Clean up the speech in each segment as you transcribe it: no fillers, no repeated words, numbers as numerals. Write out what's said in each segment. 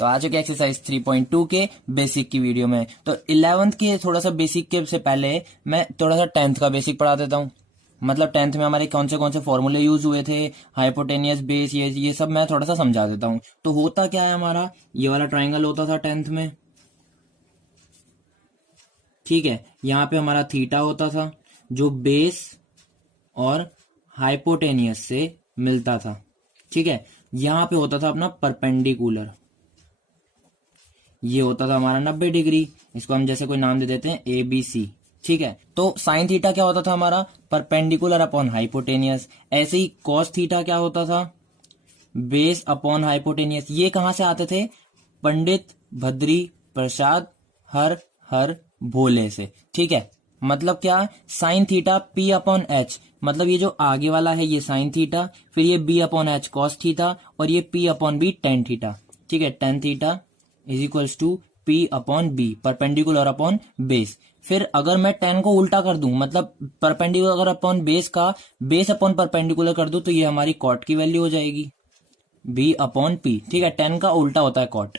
तो आ चुके एक्सरसाइज 3.2 के बेसिक की वीडियो में। तो 11th के थोड़ा सा बेसिक के से पहले मैं थोड़ा सा 10th का बेसिक पढ़ा देता हूँ। मतलब 10th में हमारे कौन से फॉर्मूले यूज हुए थे, हाइपोटेनियस बेस, ये सब मैं थोड़ा सा समझा देता हूँ। तो होता क्या है, हमारा ये वाला ट्राइंगल होता था 10th में, ठीक है। यहाँ पे हमारा थीटा होता था जो बेस और हाइपोटेनियस से मिलता था, ठीक है। यहाँ पे होता था अपना परपेंडिकुलर, ये होता था हमारा 90 डिग्री। इसको हम जैसे कोई नाम दे देते हैं ABC, ठीक है। तो साइन थीटा क्या होता था हमारा, परपेंडिकुलर अपॉन हाइपोटेनियस। ऐसे ही कॉस थीटा क्या होता था, बेस अपॉन हाइपोटेनियस। ये कहां से आते थे, पंडित भद्री प्रसाद हर भोले से, ठीक है। मतलब क्या, sine theta P upon H, मतलब ये जो आगे वाला है ये साइन थीटा, फिर ये B upon H cos theta, और ये P upon B tan theta, ठीक है। Tan theta is equals to P upon B, perpendicular upon base. फिर अगर मैं टेन को उल्टा कर दूं, मतलब परपेंडिकुलर अपॉन बेस का बेस अपॉन परपेंडिकुलर कर दूं, तो ये हमारी कॉट की वैल्यू हो जाएगी B अपॉन P, ठीक है। टेन का उल्टा होता है कॉट।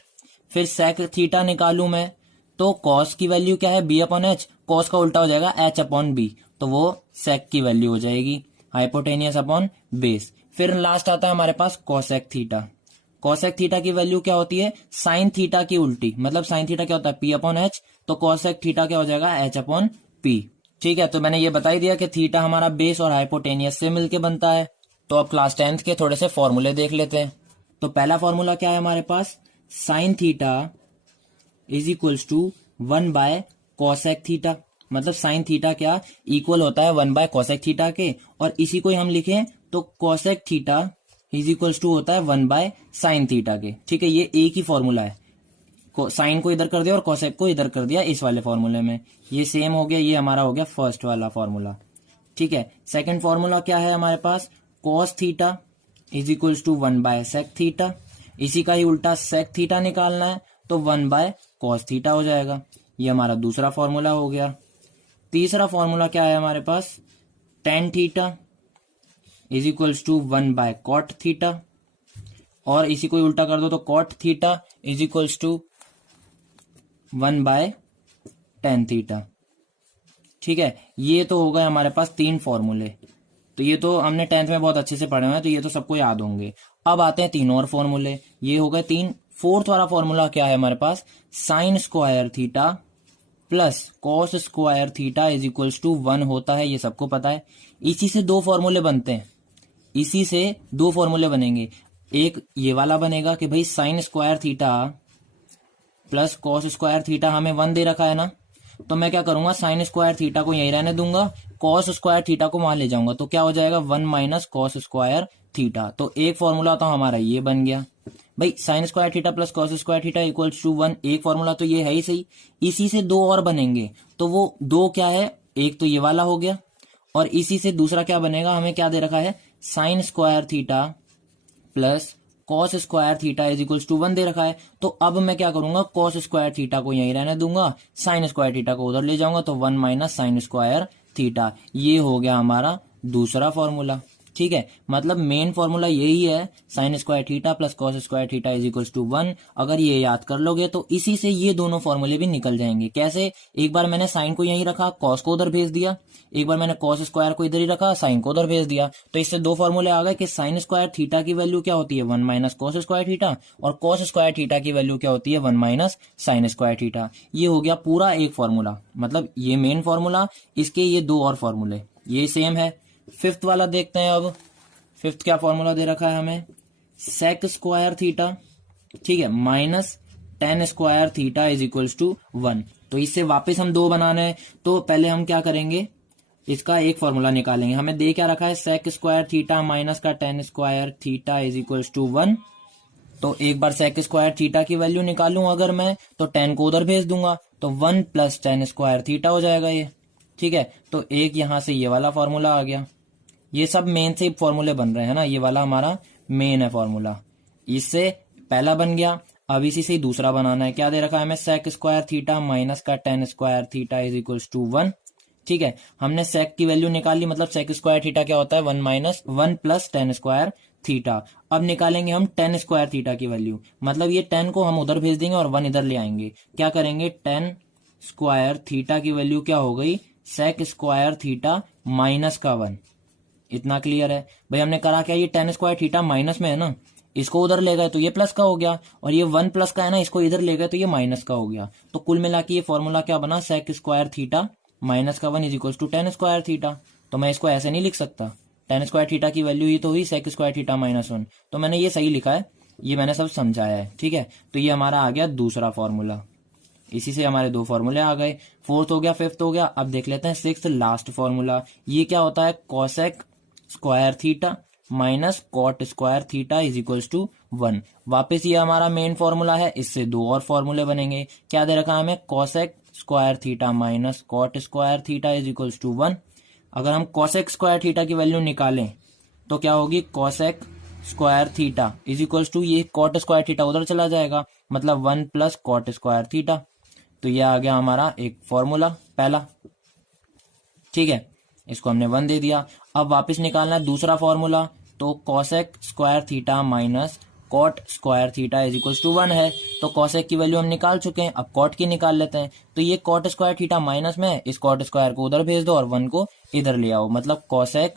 फिर सेक थीटा निकालूं मैं, तो कॉस की वैल्यू क्या है, B अपॉन H, कॉस का उल्टा हो जाएगा H अपॉन B, तो वो सेक की वैल्यू हो जाएगी, हाइपोटेनियस अपॉन बेस। फिर लास्ट आता है हमारे पास कॉसेक थीटा। कॉसेक थीटा की वैल्यू क्या होती है, साइन थीटा की उल्टी। मतलब साइन थीटा क्या होता है, P अपॉन H, तो कॉसेक थीटा क्या हो जाएगा, H अपॉन P, ठीक है। तो मैंने ये बता ही दिया कि थीटा हमारा बेस और हाइपोटेनियस से मिलके बनता है। तो अब क्लास 10th के थोड़े से फॉर्मूले देख लेते हैं। तो पहला फॉर्मूला क्या है हमारे पास, sine theta is equals to 1 by cosec theta. मतलब साइन थीटा क्या इक्वल होता है 1 बाय कॉसेक थीटा के, और इसी को हम लिखें तो cosec theta is equals to होता है 1 बाय साइन थीटा के, ठीक है। ये एक ही फॉर्मूला है, साइन को इधर कर दिया और कॉसेक को इधर कर दिया इस वाले फॉर्मूले में, ये सेम हो गया। ये हमारा हो गया फर्स्ट वाला फॉर्मूला, ठीक है। सेकंड फॉर्मूला क्या है हमारे पास, cos theta is equals to 1 by sec theta. इसी का ही उल्टा सेक थीटा निकालना है, तो 1 बाय कॉस थीटा हो जाएगा। ये हमारा दूसरा फॉर्मूला हो गया। तीसरा फॉर्मूला क्या है हमारे पास, tan theta is equals to 1 by cot theta, और इसी को उल्टा कर दो तो cot theta is equals to 1 by tan theta, ठीक है। ये तो हो गए हमारे पास तीन फॉर्मूले। तो ये तो हमने 10th में बहुत अच्छे से पढ़े हुए हैं, तो ये तो सबको याद होंगे। अब आते हैं तीन और फॉर्मूले, ये हो गए तीन। फोर्थ वाला फॉर्मूला क्या है हमारे पास, sine square theta plus cos square theta is equals to 1 होता है, ये सबको पता है। इसी से दो फॉर्मूले बनते हैं, इसी से दो फॉर्मूले बनेंगे। एक ये वाला बनेगा कि भाई sine square theta plus cos square theta हमें 1 दे रखा है ना, तो मैं क्या करूंगा, साइन स्क्वायर थीटा को यहीं रहने दूंगा, कॉस स्क्वायर थीटा को वहां ले जाऊंगा, तो क्या हो जाएगा 1 माइनस कॉस स्क्वायर थीटा। तो एक फॉर्मूला तो हमारा ये बन गया भाई, sine square theta plus cos square theta equals to 1। एक फॉर्मूला तो ये है ही सही। इसी से दो और बनेंगे, तो वो दो क्या है, एक तो ये वाला हो गया, और इसी से दूसरा क्या बनेगा, हमें क्या दे रखा है, sine square theta plus cos square theta is equals to 1 दे रखा है। तो अब मैं क्या करूंगा, कॉस स्क्वायर थीटा को यहीं रहने दूंगा, साइन स्क्वायर थीटा को उधर ले जाऊंगा, तो 1 माइनस साइन स्क्वायर थीटा। ये हो गया हमारा दूसरा फॉर्मूला, ठीक है। मतलब मेन फॉर्मूला यही है, sine square theta plus cos square theta is equals to 1। अगर ये याद कर लोगे तो इसी से ये दोनों फॉर्मूले भी निकल जाएंगे। कैसे, एक बार मैंने साइन को यहीं रखा, कॉस को उधर भेज दिया, एक बार मैंने कॉस स्क्वायर को इधर ही रखा, साइन को उधर भेज दिया, तो इससे दो फॉर्मूले आ गए कि साइन स्क्वायर थीटा की वैल्यू क्या होती है 1 माइनस कॉस स्क्वायर थीटा, और कॉस स्क्वायर थीटा की वैल्यू क्या होती है 1 माइनस साइन स्क्वायर थीटा। ये हो गया पूरा एक फॉर्मूला, मतलब ये मेन फॉर्मूला, इसके ये दो और फॉर्मूले ये सेम है। फिफ्थ वाला देखते हैं। अब फिफ्थ क्या फॉर्मूला दे रखा है हमें, सेक स्क्वायर थीटा, ठीक है, minus tan square theta is equals to 1। तो इससे वापस हम दो बनाना है, तो पहले हम क्या करेंगे, इसका एक फॉर्मूला निकालेंगे। हमें दे क्या रखा है, सेक स्क्वायर थीटा माइनस का tan square theta is equals to 1। तो एक बार सेक स्क्वायर थीटा की वैल्यू निकालूं अगर मैं, तो टेन को उधर भेज दूंगा, तो 1 प्लस टेन स्क्वायर थीटा हो जाएगा ये, ठीक है। तो एक यहां से ये वाला फॉर्मूला आ गया। ये सब मेन से फॉर्मूले बन रहे हैं ना, ये वाला हमारा मेन है फॉर्मूला, इससे पहला बन गया। अब इसी से ही दूसरा बनाना है। क्या दे रखा है हमें, सेक स्क्वायर थीटा माइनस का tan square theta is equals to 1, ठीक है। हमने सेक की वैल्यू निकाल ली, मतलब सेक स्क्वायर थीटा क्या होता है 1 minus 1 plus tan square theta. अब निकालेंगे हम टेन स्क्वायर थीटा की वैल्यू, मतलब ये 10 को हम उधर भेज देंगे और 1 इधर ले आएंगे। क्या करेंगे, टेन स्क्वायर थीटा की वैल्यू क्या हो गई, सेक स्क्वायर थीटा माइनस का 1। इतना क्लियर है भाई। हमने करा क्या, ये टेन स्क्वायर थीटा माइनस में है ना, इसको उधर ले गए तो ये प्लस का हो गया, और ये 1 प्लस का है ना, इसको इधर ले गए तो ये माइनस का हो गया। तो कुल मिला के ये फॉर्मूला क्या बना, सेक स्क्वायर थीटा माइनस का 1 is equal to tan square theta. तो मैं इसको ऐसे नहीं लिख सकता, टेन स्क्वायर थीटा की वैल्यू ही तो हुई सेक स्क्वायर थीटा माइनस 1, तो मैंने ये सही लिखा है, ये मैंने सब समझाया है, ठीक है। तो ये हमारा आ गया दूसरा फॉर्मूला। इसी से हमारे दो फॉर्मूले आ गए, फोर्थ हो गया, फिफ्थ हो गया। अब देख लेते हैं सिक्स्थ लास्ट फॉर्मूला। ये क्या होता है, cosec square theta minus cot square theta is equals to 1। वापिस ये हमारा मेन फॉर्मूला है, इससे दो और फॉर्मूले बनेंगे। क्या दे रखा है हमें, cosec square theta minus cot square theta is equals to 1। अगर हम कोसेक स्क्वायर थीटा की वैल्यू निकालें तो क्या होगी, cosec square theta is equals to, ये कॉट स्क्वायर थीटा उधर चला जाएगा, मतलब 1 प्लस कॉट स्क्वायर थीटा। तो ये आ गया हमारा एक फॉर्मूला पहला, ठीक है, इसको हमने 1 दे दिया। अब वापस निकालना है दूसरा फॉर्मूला, तो cosec square theta minus cot square theta is equal to 1 है। तो कोसेक की वैल्यू हम निकाल चुके हैं, अब कॉट की निकाल लेते हैं। तो ये कॉट स्क्वायर थीटा माइनस में है, इस कॉट स्क्वायर को उधर भेज दो और 1 को इधर ले आओ, मतलब cosec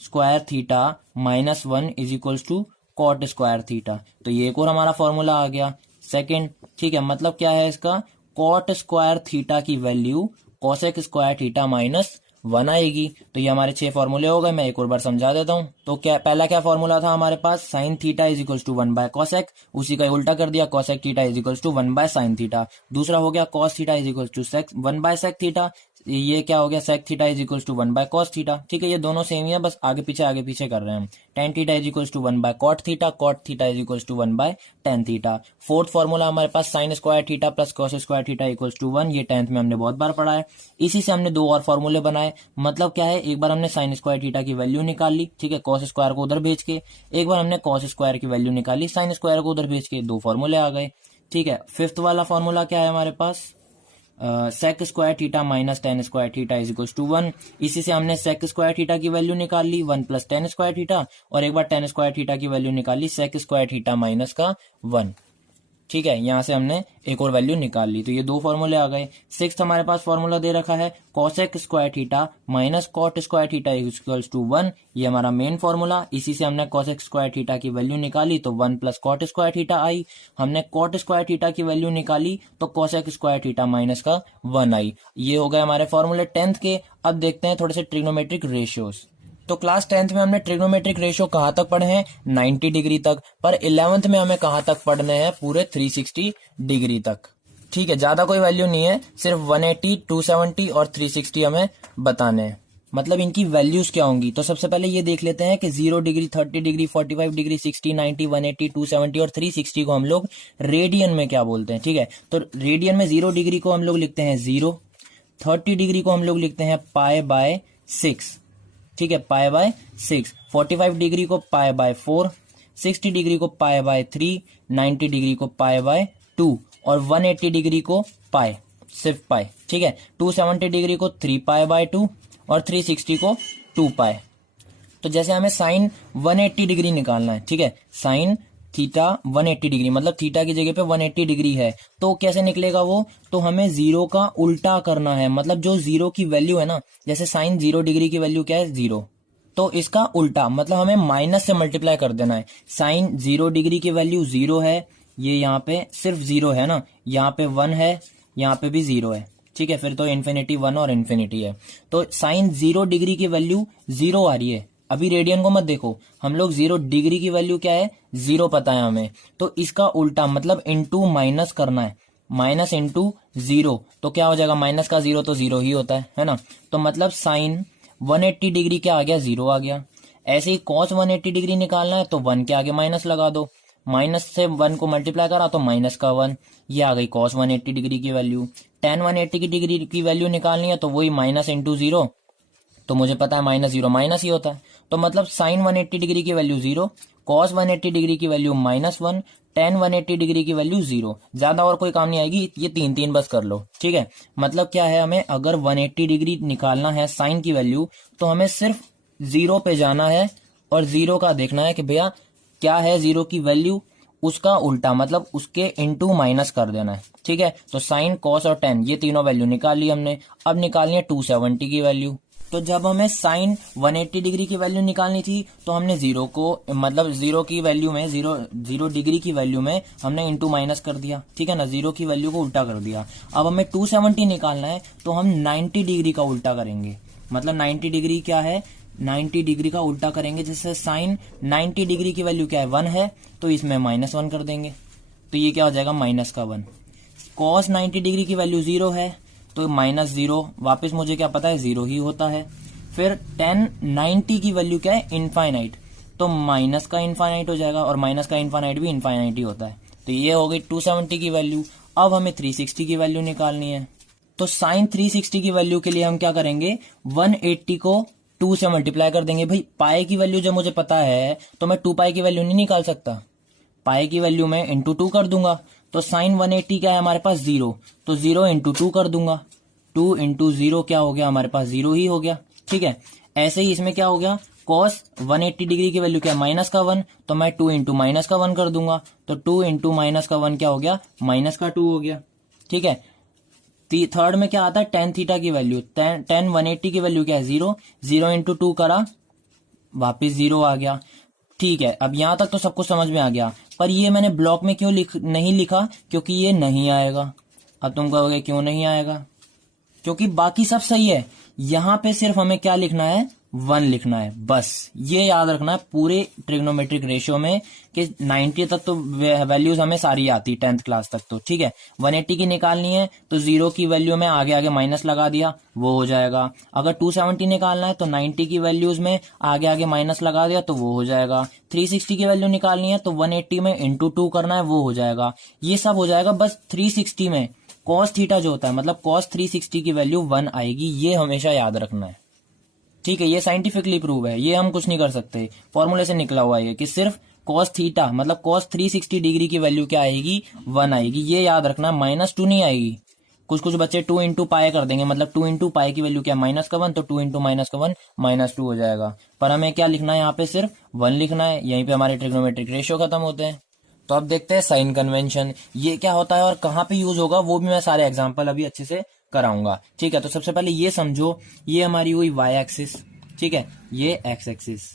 square theta minus 1 is equal to cot square theta. तो ये एक और हमारा फॉर्मूला आ गया सेकेंड, ठीक है। मतलब क्या है इसका, कॉट स्क्वायर थीटा की value cosec square theta minus 1 आएगी। तो ये हमारे 6 फॉर्मूले हो गए। मैं एक और बार समझा देता हूँ। तो क्या पहला क्या फॉर्मूला था हमारे पास, sine theta is equal to 1 by cosec, उसी का उल्टा कर दिया, cosec theta is equal to 1 by sine theta. दूसरा हो गया cos theta is equal to 1 by sec theta, ये क्या हो गया, sec theta is equal to 1 by cos theta, ठीक है। ये दोनों सेम ही है, बस आगे पीछे कर रहे हैं हम। Tan theta is equal to 1 by cot theta is equal to 1 by tan theta. Fourth formula हमारे पास sine square theta plus cos square theta equal to 1, ये 10th में हमने बहुत बार पढ़ा है। इसी से हमने दो और फॉर्मूले बनाए। मतलब क्या है, एक बार हमने साइन स्क्वायर थीटा की वैल्यू निकाली, ठीक है, कॉस स्क्वायर को उधर भेज के, एक बार हमने कॉस स्क्वायर की वैल्यू निकाली साइन स्क्वायर को उधर भेज के, दो फॉर्मूले आ गए, ठीक है। फिफ्थ वाला फॉर्मूला क्या है हमारे पास, sec square theta minus tan square theta is equal to 1। इसी से हमने सेक स्क्वायर थीटा की वैल्यू निकाल ली 1 प्लस टेन स्क्वायर थीटा, और एक बार टेन स्क्वायर थीटा की वैल्यू निकाल ली सेक स्क्वायर थीटा माइनस का 1, ठीक है। यहां से हमने एक और वैल्यू निकाल ली, तो ये दो फॉर्मूले आ गए। सिक्स्थ हमारे पास फॉर्मूला दे रखा है cosec square theta minus cot square theta equals to 1, ये हमारा मेन फॉर्मूला। इसी से हमने कोसेक स्क्वायर थीटा की वैल्यू निकाली तो 1 प्लस कॉट स्क्वायर थीटा आई। हमने कॉट स्क्वायर थीटा की वैल्यू निकाली तो कोसेक स्क्वायर थीटा माइनस का 1 आई। ये हो गए हमारे फॉर्मूले 10th के। अब देखते हैं थोड़े से ट्रिग्नोमेट्रिक रेशियोज। तो क्लास 10th में हमने ट्रिग्नोमेट्रिक रेशियो कहाँ तक पढ़े हैं, 90 डिग्री तक, पर 11th में हमें कहाँ तक पढ़ने हैं, पूरे 360 डिग्री तक, ठीक है। ज्यादा कोई वैल्यू नहीं है, सिर्फ 180, 270 और 360 हमें बताने हैं। मतलब इनकी वैल्यूज क्या होंगी, तो सबसे पहले ये देख लेते हैं कि 0 डिग्री, 30 डिग्री, 45 डिग्री, 60, 90, 180, 270 और 360 को हम लोग रेडियन में क्या बोलते हैं, ठीक है। तो रेडियन में 0 डिग्री को हम लोग लिखते हैं 0, 30 डिग्री को हम लोग लिखते हैं पाई बाय 6, ठीक है, पाई बाय 6, 45 डिग्री को पाई बाय 4, 60 डिग्री को पाई बाय 3, 90 डिग्री को पाई बाय 2 और 180 डिग्री को पाई, सिर्फ पाई, ठीक है। 270 डिग्री को 3 पाई बाय 2 और 360 को 2 पाई। तो जैसे हमें साइन 180 डिग्री निकालना है, ठीक है, साइन थीटा 180 डिग्री, मतलब थीटा की जगह पे 180 डिग्री है, तो कैसे निकलेगा वो, तो हमें जीरो का उल्टा करना है। मतलब जो जीरो की वैल्यू है ना, जैसे साइन 0 डिग्री की वैल्यू क्या है 0, तो इसका उल्टा मतलब हमें माइनस से मल्टीप्लाई कर देना है। साइन 0 डिग्री की वैल्यू 0 है, ये यहाँ पे सिर्फ 0 है ना, यहाँ पे 1 है, यहाँ पे भी 0 है, ठीक है, फिर तो इन्फिनिटी 1 और इन्फिनिटी है। तो साइन 0 डिग्री की वैल्यू 0 आ रही है। अभी रेडियन को मत देखो, हम लोग 0 डिग्री की वैल्यू क्या है 0 पता है हमें, तो इसका उल्टा मतलब इंटू माइनस करना है, माइनस इंटू 0, तो क्या हो जाएगा, माइनस का 0 तो 0 ही होता है ना। तो मतलब साइन 180 डिग्री क्या आ गया 0 आ गया। ऐसे ही कॉस 180 डिग्री निकालना है तो 1 के आगे माइनस लगा दो, माइनस से 1 को मल्टीप्लाई करा तो माइनस का 1, ये आ गई कॉस 180 डिग्री की वैल्यू। टेन 180 की डिग्री की वैल्यू निकालनी है तो वही माइनस इंटू 0, तो मुझे पता है माइनस 0 माइनस ही होता है। तो मतलब साइन 180 डिग्री की वैल्यू 0, कॉस 180 डिग्री की वैल्यू -1, टेन 180 डिग्री की वैल्यू 0। ज्यादा और कोई काम नहीं आएगी, ये 3 बस कर लो, ठीक है। मतलब क्या है, हमें अगर 180 डिग्री निकालना है साइन की वैल्यू तो हमें सिर्फ 0 पे जाना है और 0 का देखना है कि भैया क्या है जीरो की वैल्यू, उसका उल्टा मतलब उसके इनटू माइनस कर देना है। ठीक है, तो साइन कॉस और टेन ये तीनों वैल्यू निकाल ली हमने। अब निकालनी है 270 की वैल्यू। तो जब हमें साइन 180 डिग्री की वैल्यू निकालनी थी तो हमने जीरो को मतलब जीरो की वैल्यू में जीरो डिग्री की वैल्यू में हमने इनटू माइनस कर दिया। ठीक है ना, जीरो की वैल्यू को उल्टा कर दिया। अब हमें 270 निकालना है तो हम 90 डिग्री का उल्टा करेंगे। मतलब 90 डिग्री क्या है, 90 डिग्री का उल्टा करेंगे। जैसे साइन 90 डिग्री की वैल्यू क्या है, 1 है, तो इसमें -1 कर देंगे, तो ये क्या हो जाएगा -1। कॉस 90 डिग्री की वैल्यू 0 है, तो -0 वापस मुझे क्या पता है 0 ही होता है। फिर tan 90 की वैल्यू क्या है, इनफाइनाइट, तो माइनस का इनफाइनाइट हो जाएगा, और माइनस का इनफाइनाइट भी इनफाइनाइट ही होता है। तो ये हो गई 270 की वैल्यू। अब हमें 360 की वैल्यू निकालनी है। तो साइन 360 की वैल्यू के लिए हम क्या करेंगे, 180 को 2 से मल्टीप्लाई कर देंगे। भाई पाई की वैल्यू जब मुझे पता है तो मैं 2 पाई की वैल्यू नहीं निकाल सकता, पाई की वैल्यू में इंटू 2 कर दूंगा। तो साइन 180 क्या है हमारे पास, 0, तो 0 इंटू 2 कर दूंगा। 2 इंटू 0 क्या हो गया हमारे पास, 0 ही हो गया। ठीक है, ऐसे ही इसमें क्या हो गया, कॉस 180 डिग्री की वैल्यू क्या है, -1, तो मैं 2 इंटू -1 कर दूंगा। तो 2 इंटू -1 क्या हो गया, -2 हो गया। ठीक है, थर्ड में क्या आता है, टेन थीटा की वैल्यू, टेन 180 की वैल्यू क्या है, 0, 0 इंटू 2 करा, वापिस 0 आ गया। ठीक है, अब यहां तक तो सब कुछ समझ में आ गया, पर ये मैंने ब्लॉक में क्यों नहीं लिखा, क्योंकि ये नहीं आएगा। अब तुम कहोगे क्यों नहीं आएगा, क्योंकि बाकी सब सही है, यहां पे सिर्फ हमें क्या लिखना है, 1 लिखना है बस। ये याद रखना है पूरे ट्रिग्नोमेट्रिक रेशियो में कि 90 तक तो वैल्यूज हमें सारी आती 10th क्लास तक तो। ठीक है, 180 की निकालनी है तो 0 की वैल्यू में आगे आगे माइनस लगा दिया, वो हो जाएगा। अगर 270 निकालना है तो 90 की वैल्यूज में आगे आगे माइनस लगा दिया तो वो हो जाएगा। 360 की वैल्यू निकालनी है तो 180 में इंटू 2 करना है, वो हो जाएगा। ये सब हो जाएगा, बस 360 में कॉस थीटा जो होता है, मतलब कॉस 360 की वैल्यू 1 आएगी, ये हमेशा याद रखना है। ठीक है, ये साइंटिफिकली प्रूव है, ये हम कुछ नहीं कर सकते, फॉर्मूले से निकला हुआ है कि सिर्फ कॉस थीटा मतलब कॉस 360 डिग्री की वैल्यू क्या आएगी, 1 आएगी। ये याद रखना, -2 नहीं आएगी। कुछ कुछ बच्चे 2 इंटू पाई कर देंगे, मतलब 2 इंटू पाई की वैल्यू क्या है, -1, तो 2 इंटू -1 -2 हो जाएगा। पर हमें क्या लिखना है, यहाँ पे सिर्फ 1 लिखना है। यहीं पे हमारे ट्रिग्नोमेट्रिक रेशियो खत्म होते हैं। तो अब देखते हैं साइन कन्वेंशन, ये क्या होता है और कहाँ पे यूज होगा, वो भी मैं सारे एग्जांपल अभी अच्छे से कराऊंगा। ठीक है, तो सबसे पहले ये समझो, ये हमारी हुई y एक्सिस, ठीक है, ये x एक्सिस।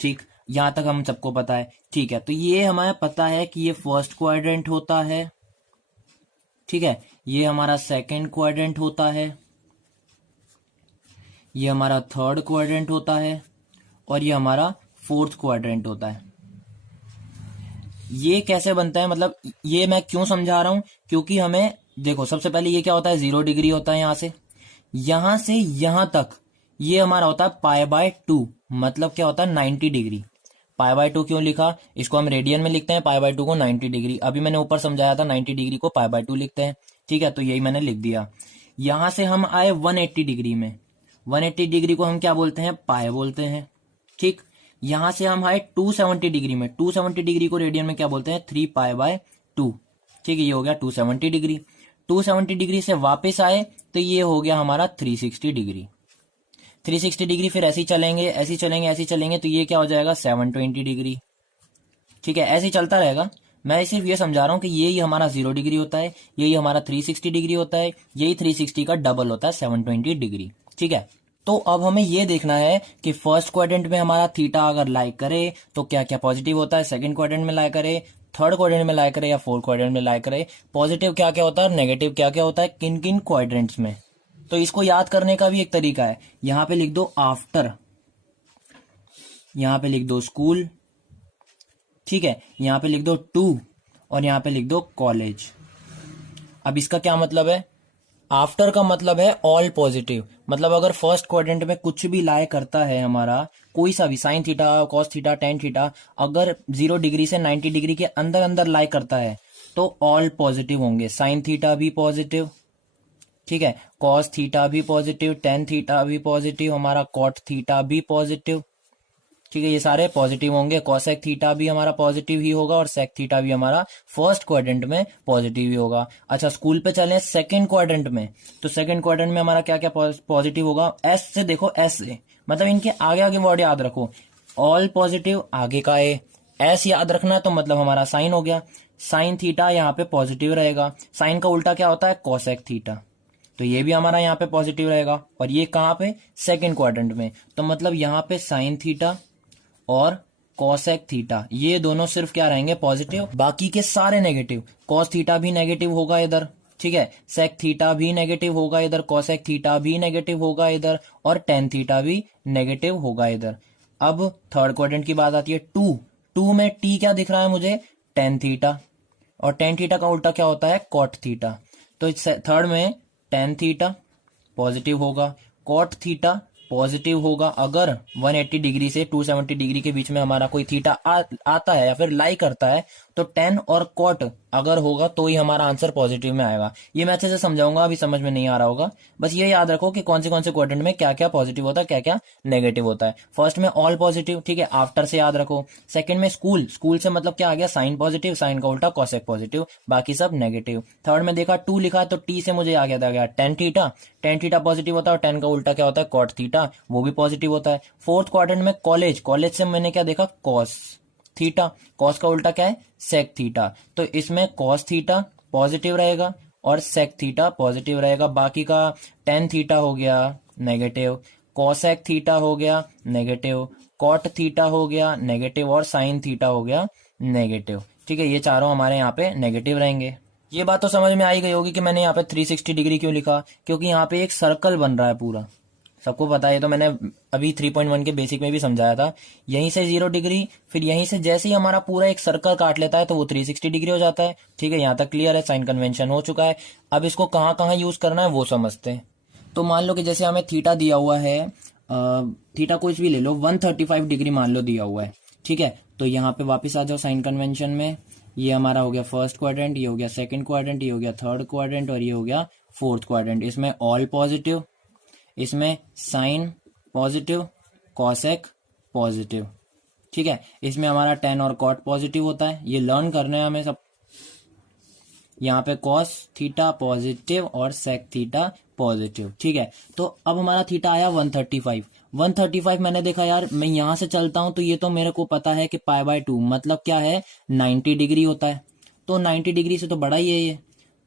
ठीक, यहां तक हम सबको पता है। ठीक है, तो ये हमें पता है कि ये फर्स्ट क्वाड्रेंट होता है। ठीक है, ये हमारा सेकंड क्वाड्रेंट होता है, ये हमारा थर्ड क्वाड्रेंट होता है, और ये हमारा फोर्थ क्वाड्रेंट होता है। ये कैसे बनता है, मतलब ये मैं क्यों समझा रहा हूं, क्योंकि हमें देखो सबसे पहले ये क्या होता है, 0 डिग्री होता है। यहां से यहां तक ये हमारा होता है π/2, मतलब क्या होता है 90 डिग्री। π/2 क्यों लिखा, इसको हम रेडियन में लिखते हैं, π/2 को 90 डिग्री। अभी मैंने ऊपर समझाया था 90 डिग्री को π/2 लिखते हैं। ठीक है, तो यही मैंने लिख दिया। यहां से हम आए 180 डिग्री में, 180 डिग्री को हम क्या बोलते हैं, पाए बोलते हैं। ठीक, यहां से हम आए 270 डिग्री में, 270 डिग्री को रेडियन में क्या बोलते हैं, 3π/2। ठीक है, ये हो गया 270 डिग्री। 270 डिग्री से वापस आए तो ये हो गया हमारा 360 डिग्री। 360 डिग्री फिर ऐसे ही चलेंगे, ऐसे ही चलेंगे, ऐसे ही चलेंगे, तो ये क्या हो जाएगा 720 डिग्री। ठीक है, ऐसे ही चलता रहेगा। मैं सिर्फ ये समझा रहा हूं कि यही हमारा 0 डिग्री होता है, यही हमारा 360 डिग्री होता है, यही 360 का डबल होता है 720 डिग्री। ठीक है, तो अब हमें ये देखना है कि फर्स्ट क्वाड्रेंट में हमारा थीटा अगर लाई करे तो क्या क्या पॉजिटिव होता है, सेकंड क्वाड्रेंट में लाई करे, थर्ड क्वाड्रेंट में लाई करे, या फोर्थ क्वाड्रेंट में लाई करे, पॉजिटिव क्या क्या होता है और नेगेटिव क्या क्या होता है किन किन क्वाड्रेंट्स में। तो इसको याद करने का भी एक तरीका है, यहां पे लिख दो आफ्टर, यहां पे लिख दो स्कूल, ठीक है, यहां पे लिख दो 2, और यहां पे लिख दो कॉलेज। अब इसका क्या मतलब है, आफ्टर का मतलब है ऑल पॉजिटिव, मतलब अगर फर्स्ट क्वाड्रेंट में कुछ भी लाई करता है हमारा, कोई सा भी sine theta, cos theta, tan theta, अगर 0 डिग्री से 90 डिग्री के अंदर अंदर लाई करता है तो ऑल पॉजिटिव होंगे। साइन थीटा भी पॉजिटिव, ठीक है, कॉस थीटा भी पॉजिटिव, टेन थीटा भी पॉजिटिव, हमारा कॉट थीटा भी पॉजिटिव। ठीक है, ये सारे पॉजिटिव होंगे। कॉसेक थीटा भी हमारा पॉजिटिव ही होगा, और सेक थीटा भी हमारा फर्स्ट क्वाड्रेंट में पॉजिटिव ही होगा। अच्छा, स्कूल पे चलें सेकंड क्वाड्रेंट में, तो सेकंड क्वाड्रेंट में हमारा क्या क्या पॉजिटिव होगा, एस से देखो, एस से मतलब इनके आगे आगे वर्ड याद रखो, ऑल पॉजिटिव आगे का ए, एस याद रखना है तो मतलब हमारा साइन हो गया, साइन थीटा यहाँ पे पॉजिटिव रहेगा, साइन का उल्टा क्या होता है कोसेक थीटा, तो ये भी हमारा यहाँ पे पॉजिटिव रहेगा, और ये कहाँ पे सेकंड क्वाड्रेंट में, तो मतलब यहाँ पे साइन थीटा और कॉसेक थीटा ये दोनों सिर्फ क्या रहेंगे पॉजिटिव, बाकी के सारे नेगेटिव, कॉस थीटा भी नेगेटिव होगा इधर, ठीक है, सेक थीटा भी नेगेटिव होगा इधर, कॉसेक थीटा भी नेगेटिव होगा इधर, और टेन थीटा भी नेगेटिव होगा इधर। अब थर्ड क्वाड्रेंट की बात आती है, टू में टी क्या दिख रहा है मुझे, टेन थीटा, और टेन थीटा का उल्टा क्या होता है कॉट थीटा, तो थर्ड में टेन थीटा पॉजिटिव होगा, कॉट थीटा पॉजिटिव होगा, अगर 180 डिग्री से 270 डिग्री के बीच में हमारा कोई थीटा आता है या फिर लाई करता है, तो टेन और कॉट अगर होगा तो ही हमारा आंसर पॉजिटिव में आएगा। ये मैं अच्छे से समझाऊंगा, अभी समझ में नहीं आ रहा होगा, बस ये याद रखो कि कौन से क्वाड्रेंट में क्या क्या पॉजिटिव होता है क्या क्या नेगेटिव होता है। फर्स्ट में ऑल पॉजिटिव, ठीक है, आफ्टर से याद रखो। सेकंड में स्कूल से मतलब क्या आ गया साइन पॉजिटिव, साइन का उल्टा कॉसेक पॉजिटिव, बाकी सब नेगेटिव। थर्ड में देखा टू लिखा है तो टी से मुझे आ गया टेन थीटा पॉजिटिव होता है, और टेन का उल्टा क्या होता है कॉट थीटा, वो भी पॉजिटिव होता है। फोर्थ क्वाड्रेंट में कॉलेज से मैंने क्या देखा कॉस थीटा, कॉस का उल्टा क्या है सेक थीटा, तो इसमें कॉस थीटा पॉजिटिव रहेगा और सेक थीटा पॉजिटिव रहेगा, बाकी का टेन थीटा हो गया नेगेटिव, कॉसेक थीटा हो गया नेगेटिव, कॉट थीटा हो गया नेगेटिव, और साइन थीटा हो गया नेगेटिव, ठीक है, ये चारों हमारे यहाँ पे नेगेटिव रहेंगे। ये बात तो समझ में आई गई होगी कि मैंने यहाँ पे 360 डिग्री क्यों लिखा, क्योंकि यहाँ पे एक सर्कल बन रहा है पूरा, सबको पता है, तो मैंने अभी 3.1 के बेसिक में भी समझाया था। यहीं से 0 डिग्री, फिर यहीं से जैसे ही हमारा पूरा एक सर्कल काट लेता है तो वो 360 डिग्री हो जाता है, ठीक है, यहाँ तक क्लियर है, साइन कन्वेंशन हो चुका है। अब इसको कहाँ कहाँ यूज करना है वो समझते हैं। तो मान लो कि जैसे हमें थीटा दिया हुआ है, थीटा कुछ भी ले लो, 135 डिग्री मान लो दिया हुआ है, ठीक है, तो यहाँ पे वापस आ जाओ साइन कन्वेंशन में, ये हमारा हो गया फर्स्ट क्वाड्रेंट, ये हो गया सेकंड क्वाड्रेंट, ये हो गया थर्ड क्वाड्रेंट, और ये हो गया फोर्थ क्वाड्रेंट। इसमें ऑल पॉजिटिव, इसमें साइन पॉजिटिव, कॉसेक पॉजिटिव, ठीक है, इसमें हमारा टेन और कॉट पॉजिटिव होता है, ये लर्न करने हैं हमें सब। यहाँ पे कॉस थीटा पॉजिटिव और सेक थीटा पॉजिटिव, ठीक है। तो अब हमारा थीटा आया 135 मैंने देखा यार मैं यहां से चलता हूं तो ये तो मेरे को पता है कि π/2 मतलब क्या है 90 डिग्री होता है, तो 90 डिग्री से तो बड़ा ही है ये,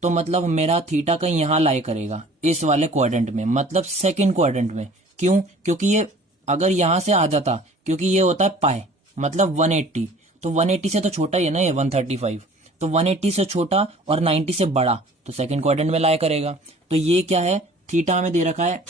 तो मतलब मेरा थीटा कहीं यहाँ लाई करेगा इस वाले क्वाड्रेंट में, मतलब सेकंड क्वाड्रेंट में। क्यों? क्योंकि ये अगर यहां से आ जाता, क्योंकि ये होता है पाई मतलब 180, तो 180 से तो छोटा ही है ना ये 135, तो 180 से छोटा और 90 से बड़ा तो सेकंड क्वाड्रेंट में लाया करेगा। तो ये क्या है थीटा हमें दे रखा है,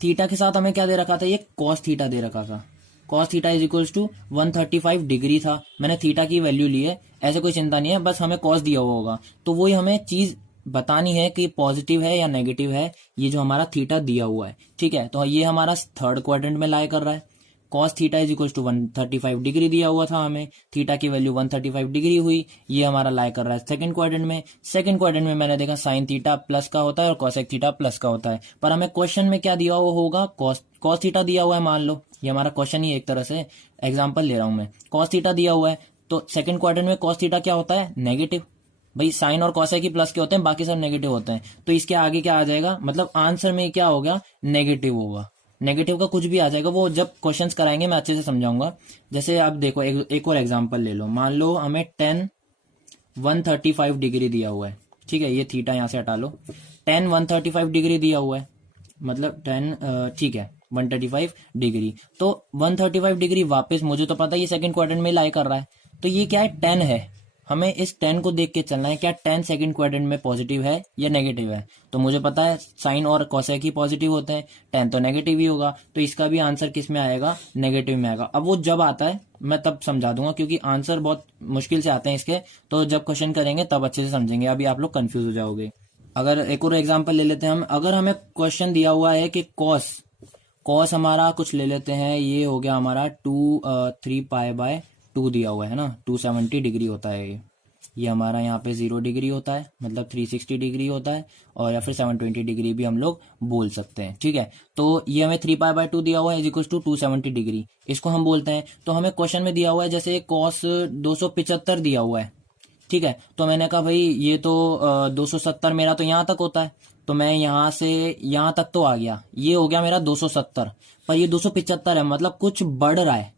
थीटा के साथ हमें क्या दे रखा था, ये कॉस थीटा दे रखा था, cos theta is equals to 135 degree था, मैंने थीटा की वैल्यू ली है, ऐसे कोई चिंता नहीं है, बस हमें कॉस दिया हुआ होगा, तो वही हमें चीज बतानी है कि पॉजिटिव है या नेगेटिव है, ये जो हमारा थीटा दिया हुआ है, ठीक है। तो ये हमारा थर्ड क्वाड्रेंट में लाया कर रहा है, cos theta is equals to 135 degree दिया हुआ था हमें, थीटा की वैल्यू 135 डिग्री हुई, ये हमारा लाया कर रहा है सेकंड क्वाड्रेंट में। सेकंड क्वाड्रेंट में मैंने देखा साइन थीटा प्लस का होता है और कॉसेक थीटा प्लस का होता है, पर हमें क्वेश्चन में क्या दिया हुआ होगा, कॉस थीटा दिया हुआ है, मान लो ये हमारा क्वेश्चन ही एक तरह से एग्जाम्पल ले रहा हूं मैं, कॉस थीटा दिया हुआ है, तो सेकंड क्वाड्रेंट में कॉस थीटा क्या होता है नेगेटिव, भाई साइन और कॉसेक ही प्लस के होते हैं, बाकी सब नेगेटिव होते हैं, तो इसके आगे क्या आ जाएगा, मतलब आंसर में क्या होगा नेगेटिव होगा, नेगेटिव का कुछ भी आ जाएगा, वो जब क्वेश्चंस कराएंगे मैं अच्छे से समझाऊंगा। जैसे आप देखो एक और एग्जांपल ले लो, मान लो हमें 135 डिग्री दिया हुआ है, ठीक है, ये थीटा यहां से हटा लो, 135 डिग्री दिया हुआ है, मतलब 10 ठीक है 135 डिग्री, तो 135 डिग्री वापस मुझे तो पता है ये सेकंड क्वाड्रेंट में लाई कर रहा है, तो ये क्या है 10 है, हमें इस 10 को देख के चलना है, क्या 10 सेकंड क्वाड्रेंट में पॉजिटिव है या नेगेटिव है, तो मुझे पता है साइन और कॉसेक ही पॉजिटिव होते हैं, 10 तो नेगेटिव ही होगा, तो इसका भी आंसर किस में आएगा नेगेटिव में आएगा। अब वो जब आता है मैं तब समझा दूंगा, क्योंकि आंसर बहुत मुश्किल से आते हैं इसके, तो जब क्वेश्चन करेंगे तब अच्छे से समझेंगे, अभी आप लोग कंफ्यूज हो जाओगे। अगर एक और एग्जाम्पल ले लेते हैं हम, अगर हमें क्वेश्चन दिया हुआ है कि कॉस हमारा कुछ ले लेते हैं, ये हो गया हमारा 3π/2 दिया हुआ है ना, 270 डिग्री होता है ये हमारा यहाँ पे 0 डिग्री होता है, मतलब 360 डिग्री होता है, और या फिर 720 डिग्री भी हम लोग बोल सकते हैं, ठीक है। तो ये हमें 3π/2 दिया हुआ है इज इक्वल टू 270 डिग्री, इसको हम बोलते हैं। तो हमें क्वेश्चन में दिया हुआ है जैसे कॉस 275 दिया हुआ है, ठीक है, तो मैंने कहा भाई ये तो 270 मेरा तो यहाँ तक होता है, तो मैं यहाँ से यहाँ तक तो आ गया, ये हो गया मेरा 270, पर ये 275 है, मतलब कुछ बढ़ रहा है,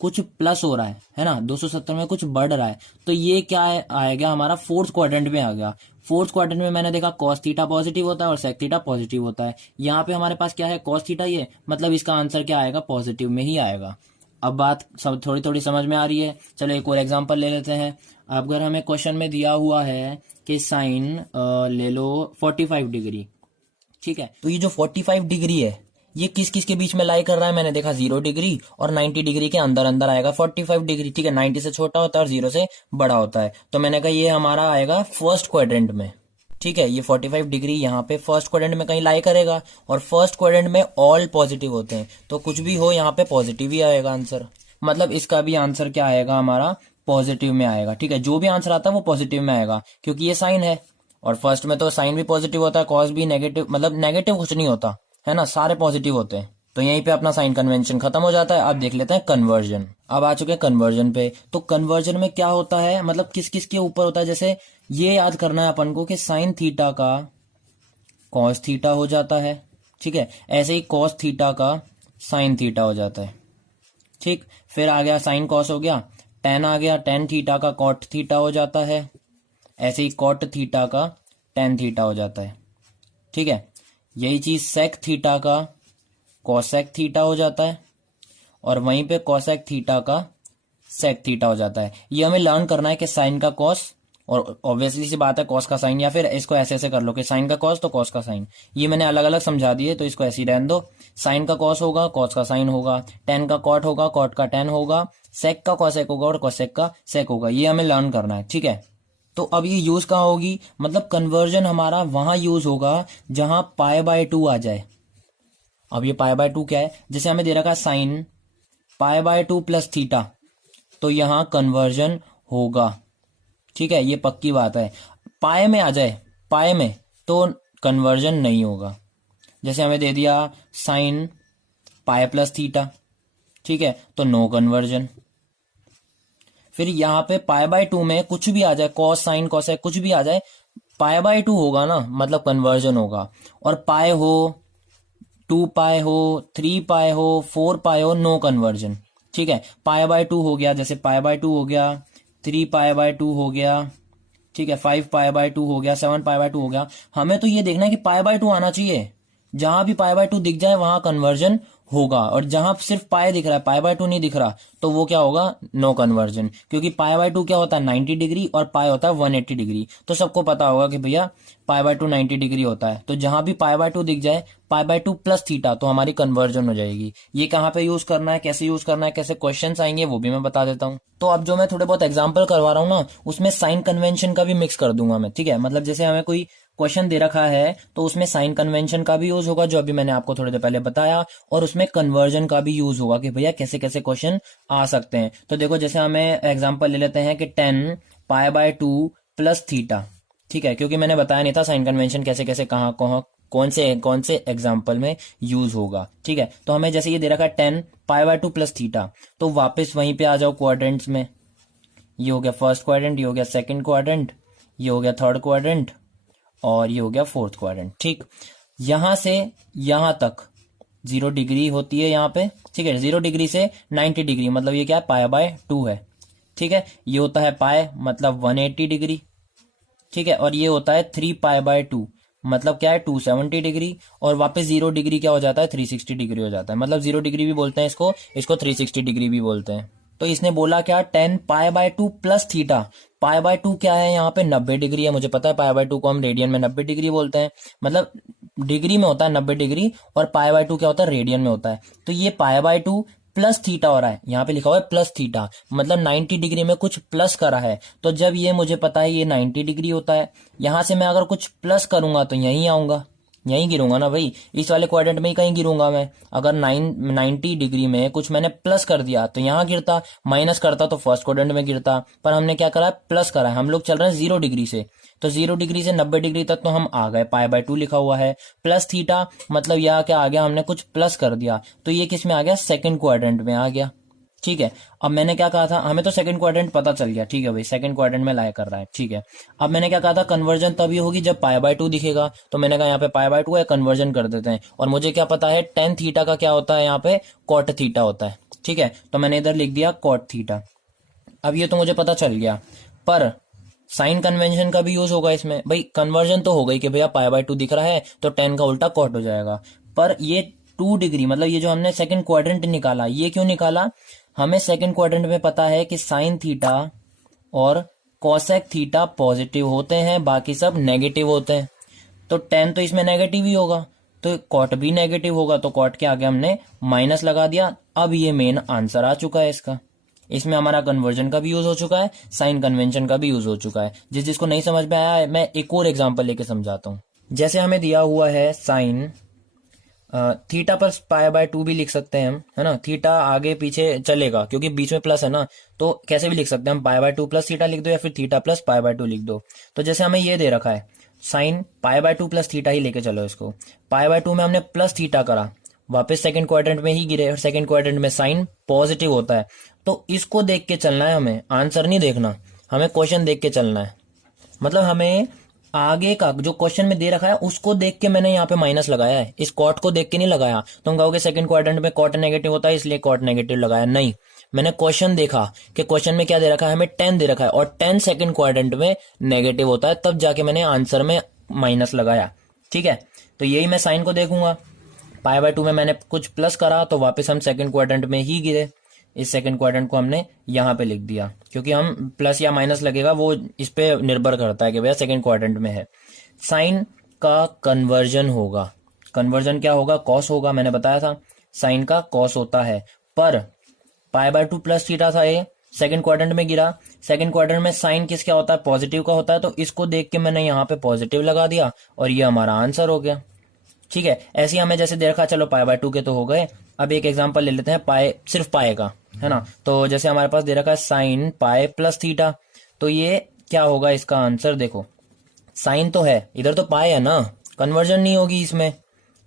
कुछ प्लस हो रहा है ना, 270 में कुछ बढ़ रहा है। तो ये क्या आएगा हमारा फोर्थ क्वाड्रेंट में आ गया। फोर्थ क्वाड्रेंट में मैंने देखा कॉस थीटा पॉजिटिव होता है और सेक थीटा पॉजिटिव होता है। यहाँ पे हमारे पास क्या है, कॉस थीटा, ये मतलब इसका आंसर क्या आएगा, पॉजिटिव में ही आएगा। अब बात सब थोड़ी थोड़ी समझ में आ रही है। चलो एक और एग्जांपल ले लेते हैं। अगर हमें क्वेश्चन में दिया हुआ है कि साइन ले लो 45 डिग्री, ठीक है, तो ये जो 45 डिग्री है ये किस किस के बीच में लाई कर रहा है, मैंने देखा 0 डिग्री और 90 डिग्री के अंदर अंदर आएगा 45 डिग्री, ठीक है, 90 से छोटा होता है और 0 से बड़ा होता है। तो मैंने कहा ये हमारा आएगा फर्स्ट क्वाड्रेंट में, ठीक है, ये 45 डिग्री यहाँ पे फर्स्ट क्वाड्रेंट में कहीं लाई करेगा, और फर्स्ट क्वाड्रेंट में ऑल पॉजिटिव होते हैं, तो कुछ भी हो यहाँ पे पॉजिटिव ही आएगा आंसर। मतलब इसका भी आंसर क्या आएगा हमारा, पॉजिटिव में आएगा, ठीक है, जो भी आंसर आता है वो पॉजिटिव में आएगा, क्योंकि ये साइन है, और फर्स्ट में तो साइन भी पॉजिटिव होता है, कॉस भी नेगेटिव, मतलब नेगेटिव कुछ नहीं होता है ना, सारे पॉजिटिव होते हैं। तो यहीं पे अपना साइन कन्वेंशन खत्म हो जाता है। अब देख लेते हैं कन्वर्जन। अब आ चुके हैं कन्वर्जन पे। तो कन्वर्जन में क्या होता है, मतलब किस किस के ऊपर होता है, जैसे ये याद करना है अपन को कि साइन थीटा का कॉस थीटा हो जाता है, ठीक है, ऐसे ही कॉस थीटा का साइन थीटा हो जाता है, ठीक। फिर आ गया साइन कॉस हो गया, टेन आ गया, टेन थीटा का कॉट थीटा हो जाता है, ऐसे ही कॉट थीटा का टेन थीटा हो जाता है, ठीक है। यही चीज सेक थीटा का कॉसेक थीटा हो जाता है, और वहीं पे कॉसेक थीटा का सेक थीटा हो जाता है। ये हमें लर्न करना है कि साइन का कॉस, और ऑब्वियसली सी बात है कॉस का साइन, या फिर इसको ऐसे ऐसे कर लो कि साइन का कॉस तो कॉस का साइन। ये मैंने अलग अलग समझा दिए तो इसको ऐसे ही रहने दो। साइन का कॉस होगा, कॉस का साइन होगा, टेन का कॉट होगा, कॉट का टेन होगा, सेक का कॉसेक होगा और कॉसेक का सेक होगा। ये हमें लर्न करना है, ठीक है। तो अब ये यूज कहाँ होगी, मतलब कन्वर्जन हमारा वहां यूज होगा जहां पाई बाय 2 आ जाए। अब ये पाई बाय 2 क्या है, जैसे हमें दे रखा sine pi by 2 plus theta, तो यहां कन्वर्जन होगा, ठीक है, ये पक्की बात है। पाए में आ जाए, पाए में, तो कन्वर्जन नहीं होगा। जैसे हमें दे दिया साइन पाए प्लस थीटा, ठीक है, तो नो कन्वर्जन। फिर यहाँ पे पाई बाय 2 में कुछ भी आ जाए, कॉस साइन कॉसेक कुछ भी आ जाए, पाई बाय 2 होगा ना, मतलब कन्वर्जन होगा। और पाए हो, 2 पाए हो, 3 पाए हो, 4 पाए हो, नो कन्वर्जन, ठीक है। पाई बाय 2 हो गया, जैसे पाई बाय 2 हो गया, 3 पाई बाय 2 हो गया, ठीक है, 5 पाई बाय 2 हो गया, 7 पाई बाय 2 हो गया। हमें तो ये देखना है कि पाई बाय 2 आना चाहिए। जहां भी पाई बाय 2 दिख जाए वहां कन्वर्जन होगा, और जहां सिर्फ पाई दिख रहा है, पाई बाय 2 नहीं दिख रहा, तो वो क्या होगा, नो कन्वर्जन। क्योंकि पाई बाय 2 क्या होता है, 90 डिग्री, और पाई होता है 180 डिग्री। तो सबको पता होगा कि भैया पाई बाय 2 90 डिग्री होता है। तो जहां भी पाई बाय 2 दिख जाए, पाई बाय 2 प्लस थीटा, तो हमारी कन्वर्जन हो जाएगी। ये कहाँ पे यूज करना है, कैसे यूज करना है, कैसे क्वेश्चंस आएंगे वो भी मैं बता देता हूँ। तो अब जो मैं थोड़े बहुत एग्जाम्पल करवा रहा हूँ ना, उसमें साइन कन्वेंशन का भी मिक्स कर दूंगा मैं, ठीक है। मतलब जैसे हमें कोई क्वेश्चन दे रखा है तो उसमें साइन कन्वेंशन का भी यूज होगा, जो अभी मैंने आपको थोड़ी देर पहले बताया, और उसमें कन्वर्जन का भी यूज होगा कि भैया कैसे कैसे क्वेश्चन आ सकते हैं। तो देखो, जैसे हमें एग्जांपल ले लेते हैं कि 10 पाई बाय 2 प्लस थीटा, ठीक है, क्योंकि मैंने बताया नहीं था साइन कन्वेंशन कैसे कैसे कहाँ कहाँ कौन से एग्जाम्पल में यूज होगा, ठीक है। तो हमें जैसे ये दे रखा है 10 पाई बाय 2 प्लस थीटा, तो वापस वहीं पे आ जाओ क्वाड्रेंट्स में। ये हो गया फर्स्ट क्वाड्रेंट, ये हो गया सेकंड क्वाड्रेंट, ये हो गया थर्ड क्वाड्रेंट, और ये हो गया फोर्थ क्वाड्रेंट, ठीक। यहां से यहां तक 0 डिग्री होती है यहाँ पे, ठीक है, 0 डिग्री से 90 डिग्री, मतलब ये क्या है, पाई बाय 2 है, ठीक है। ये होता है पाई, मतलब 180 डिग्री, ठीक है, और ये होता है 3 पाई बाय 2, मतलब क्या है, 270 डिग्री, और वापस 0 डिग्री क्या हो जाता है, 360 डिग्री हो जाता है। मतलब 0 डिग्री भी बोलते हैं इसको 360 डिग्री भी बोलते हैं। तो इसने बोला क्या, 10 pi by 2 plus theta. Pi by 2 क्या है, यहाँ पे 90 डिग्री है, मुझे पता है पाई बाय 2 को हम रेडियन में 90 डिग्री बोलते हैं, मतलब डिग्री में होता है 90 डिग्री, और पाई बाय 2 क्या होता है, रेडियन में होता है। तो ये पाई बाय 2 प्लस थीटा हो रहा है, यहाँ पे लिखा हुआ है प्लस थीटा, मतलब 90 डिग्री में कुछ प्लस करा है। तो जब ये मुझे पता है ये 90 डिग्री होता है, यहां से मैं अगर कुछ प्लस करूंगा तो यहीं आऊंगा, यहीं गिरूंगा ना भाई, इस वाले क्वाड्रेंट में ही कहीं गिरूंगा मैं। अगर 90 डिग्री में कुछ मैंने प्लस कर दिया तो यहाँ गिरता, माइनस करता तो फर्स्ट क्वाड्रेंट में गिरता, पर हमने क्या करा है, प्लस करा है। हम लोग चल रहे हैं 0 डिग्री से, तो 0 डिग्री से 90 डिग्री तक तो हम आ गए, पाई बाय 2 लिखा हुआ है, प्लस थीटा, मतलब यहाँ क्या आ गया, हमने कुछ प्लस कर दिया, तो ये किस में आ गया, सेकंड क्वाड्रेंट में आ गया, ठीक है। अब मैंने क्या कहा था, हमें तो सेकंड क्वाड्रेंट पता चल गया, ठीक है भाई, सेकंड क्वाड्रेंट में लाया कर रहा है, ठीक है। अब मैंने क्या कहा था, कन्वर्जन तभी होगी जब π/2 दिखेगा, तो मैंने कहा यहाँ पे π/2 है, कन्वर्जन कर देते हैं। और मुझे क्या पता है, टेन थीटा का क्या होता है, यहाँ पे कॉट थीटा होता है, ठीक है। तो मैंने इधर लिख दिया कॉट थीटा। अब ये तो मुझे पता चल गया, पर साइन कन्वेंशन का भी यूज होगा इसमें। भाई कन्वर्जन तो हो गई कि भैया π/2 दिख रहा है तो टेन का उल्टा कॉट हो जाएगा, पर ये 2 डिग्री, मतलब ये जो हमने सेकंड क्वाड्रेंट निकाला, ये क्यों निकाला, हमें सेकंड क्वाड्रेंट में पता है कि साइन थीटा और कॉसेक थीटा पॉजिटिव होते हैं, बाकी सब नेगेटिव होते हैं। तो टेन तो इसमें नेगेटिव ही होगा, तो कॉट भी नेगेटिव होगा, तो कॉट के आगे हमने माइनस लगा दिया। अब ये मेन आंसर आ चुका है इसका। इसमें हमारा कन्वर्जन का भी यूज हो चुका है, साइन कन्वेंशन का भी यूज हो चुका है। जिसको नहीं समझ में आया है, मैं एक और एग्जांपल लेके समझाता हूँ। जैसे हमें दिया हुआ है साइन थीटा पर π/2 भी लिख सकते हैं हम, है ना। थीटा आगे पीछे चलेगा क्योंकि बीच में प्लस है ना, तो कैसे भी लिख सकते हैं हम, π/2 प्लस थीटा लिख दो या फिर थीटा प्लस π/2 लिख दो। तो जैसे हमें ये दे रखा है साइन π/2 प्लस थीटा ही लेके चलो इसको, π/2 में हमने प्लस थीटा करा, वापस सेकंड क्वाड्रेंट में ही गिरे, और सेकंड क्वाड्रेंट में साइन पॉजिटिव होता है। तो इसको देख के चलना है हमें, आंसर नहीं देखना, हमें क्वेश्चन देख के चलना है। मतलब हमें आगे का जो क्वेश्चन में दे रखा है उसको देख के मैंने यहाँ पे माइनस लगाया है, इस कॉट को देख के नहीं लगाया। तुम कहोगे सेकंड क्वाड्रेंट में कॉट नेगेटिव होता है इसलिए कॉट नेगेटिव लगाया, नहीं, मैंने क्वेश्चन देखा कि क्वेश्चन में क्या दे रखा है, हमें 10 दे रखा है और 10 सेकंड क्वाड्रेंट में नेगेटिव होता है, तब जाके मैंने आंसर में माइनस लगाया, ठीक है। तो यही मैं साइन को देखूंगा, π/2 में मैंने कुछ प्लस करा तो वापस हम सेकंड क्वाड्रेंट में ही गिरे, इस सेकंड क्वाड्रेंट को हमने यहाँ पे लिख दिया, क्योंकि हम प्लस या माइनस लगेगा वो इस पे निर्भर करता है कि भैया सेकंड क्वाड्रेंट में है। साइन का कन्वर्जन होगा, कन्वर्जन क्या होगा, कॉस होगा, मैंने बताया था साइन का कॉस होता है। पर π/2 प्लस थीटा था, ये सेकंड क्वाड्रेंट में गिरा, सेकंड क्वाड्रेंट में साइन किस क्या होता है, पॉजिटिव का होता है, तो इसको देख के मैंने यहाँ पे पॉजिटिव लगा दिया और ये हमारा आंसर हो गया, ठीक है। ऐसे ही हमें जैसे दे रखा, चलो π/2 के तो हो गए। अब एक एग्जांपल ले लेते हैं पाई, सिर्फ पाए का, है ना। तो जैसे हमारे पास दे रखा है साइन पाई प्लस थीटा, तो ये क्या होगा इसका आंसर, देखो साइन तो है, इधर तो पाए है ना, कन्वर्जन नहीं होगी इसमें।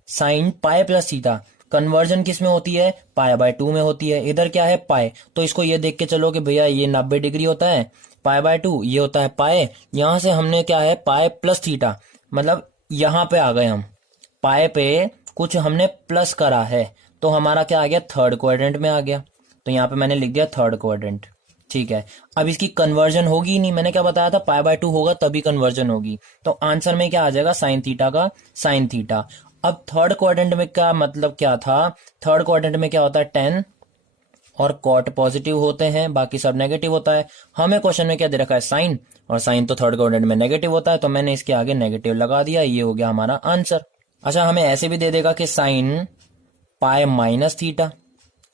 Sine pi plus theta, conversion किस में होती है, π/2 में होती है, इधर क्या है पाए, तो इसको ये देख के चलो कि भैया ये 90 डिग्री होता है, π/2 ये होता है पाए, यहां से हमने क्या है पाए प्लस थीटा, मतलब यहां पे आ गए हम, पाए पे कुछ हमने प्लस करा है, तो हमारा क्या आ गया, थर्ड क्वाड्रेंट में आ गया, तो यहाँ पे मैंने लिख दिया थर्ड क्वाड्रेंट, ठीक है। अब इसकी कन्वर्जन होगी नहीं, मैंने क्या बताया था, π/2 होगा तभी कन्वर्जन होगी, तो आंसर में क्या आ जाएगा, साइन थीटा का साइन थीटा। अब थर्ड क्वाड्रेंट में क्या मतलब क्या था, थर्ड क्वाड्रेंट में क्या होता है, 10 और कॉट पॉजिटिव होते हैं, बाकी सब नेगेटिव होता है। हमें क्वेश्चन में क्या दे रखा है, साइन, और साइन तो थर्ड क्वाड्रेंट में नेगेटिव होता है, तो मैंने इसके आगे नेगेटिव लगा दिया, ये हो गया हमारा आंसर। अच्छा, हमें ऐसे भी दे देगा कि साइन पाए माइनस थीटा,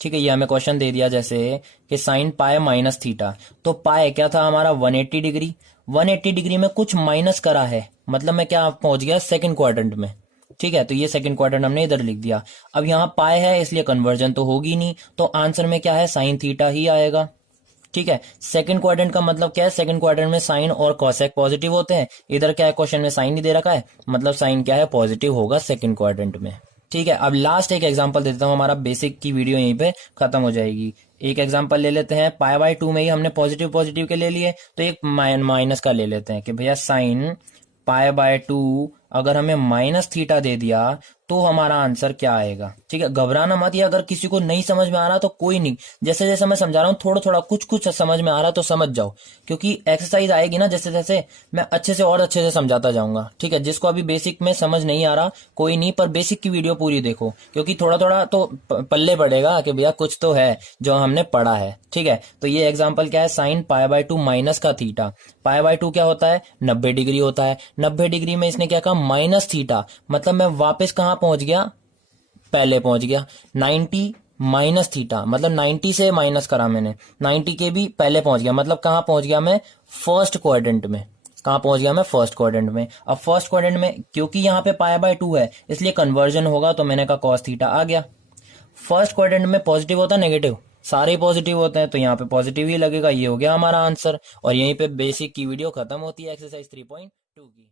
ठीक है, ये हमें क्वेश्चन दे दिया जैसे कि साइन पाए माइनस थीटा, तो पाए क्या था हमारा 180 डिग्री, 180 डिग्री में कुछ माइनस करा है, मतलब मैं क्या पहुंच गया सेकंड क्वाड्रेंट में, ठीक है। तो ये सेकंड क्वाड्रेंट हमने इधर लिख दिया। अब यहाँ पाए है इसलिए कन्वर्जन तो होगी नहीं, तो आंसर में क्या है, साइन थीटा ही आएगा, ठीक है। सेकंड क्वाड्रेंट का मतलब क्या है, सेकंड क्वाड्रेंट में साइन और कॉसेक पॉजिटिव होते हैं, इधर क्या है, क्वेश्चन में साइन ही दे रखा है, मतलब साइन क्या है, पॉजिटिव होगा सेकंड क्वाड्रेंट में, ठीक है। अब लास्ट एक एग्जांपल देता हूं, हमारा बेसिक की वीडियो यहीं पे खत्म हो जाएगी। एक एग्जांपल ले लेते हैं, π/2 में ही हमने पॉजिटिव पॉजिटिव के ले लिए, तो एक माइनस का ले लेते हैं कि भैया साइन π/2 अगर हमें माइनस थीटा दे दिया तो हमारा आंसर क्या आएगा, ठीक है। घबराना मत, या अगर किसी को नहीं समझ में आ रहा तो कोई नहीं, जैसे जैसे मैं समझा रहा हूँ थोड़ा थोड़ा कुछ कुछ समझ में आ रहा है तो समझ जाओ, क्योंकि एक्सरसाइज आएगी ना जैसे जैसे, मैं अच्छे से और अच्छे से समझाता जाऊंगा, ठीक है। जिसको अभी बेसिक में समझ नहीं आ रहा कोई नहीं, पर बेसिक की वीडियो पूरी देखो, क्योंकि थोड़ा थोड़ा तो पल्ले पड़ेगा कि भैया कुछ तो है जो हमने पढ़ा है, ठीक है। तो ये एग्जाम्पल क्या है, साइन π/2 माइनस का थीटा, π/2 क्या होता है, 90 डिग्री होता है, 90 डिग्री में इसने क्या कहा, माइनस थीटा, मतलब मैं वापस कहां पहुंच गया, पहले पहुंच गया 90 माइनस थीटा, मतलब 90 से माइनस करा मैंने, 90 के भी पहले पहुंच गया, मतलब कहां पहुंच गया मैं, फर्स्ट क्वाड्रेंट में, कहां पहुंच गया मैं, फर्स्ट क्वाड्रेंट में। अब फर्स्ट क्वाड्रेंट में क्योंकि यहाँ पे π/2 है इसलिए कन्वर्जन होगा, तो मैंने कहा कॉस थीटा आ गया। फर्स्ट क्वाड्रेंट में पॉजिटिव होता है नेगेटिव, सारे पॉजिटिव होते हैं, तो यहाँ पे पॉजिटिव ही लगेगा, ये हो गया हमारा आंसर। और यहीं पे बेसिक की वीडियो खत्म होती है एक्सरसाइज 3.2 की।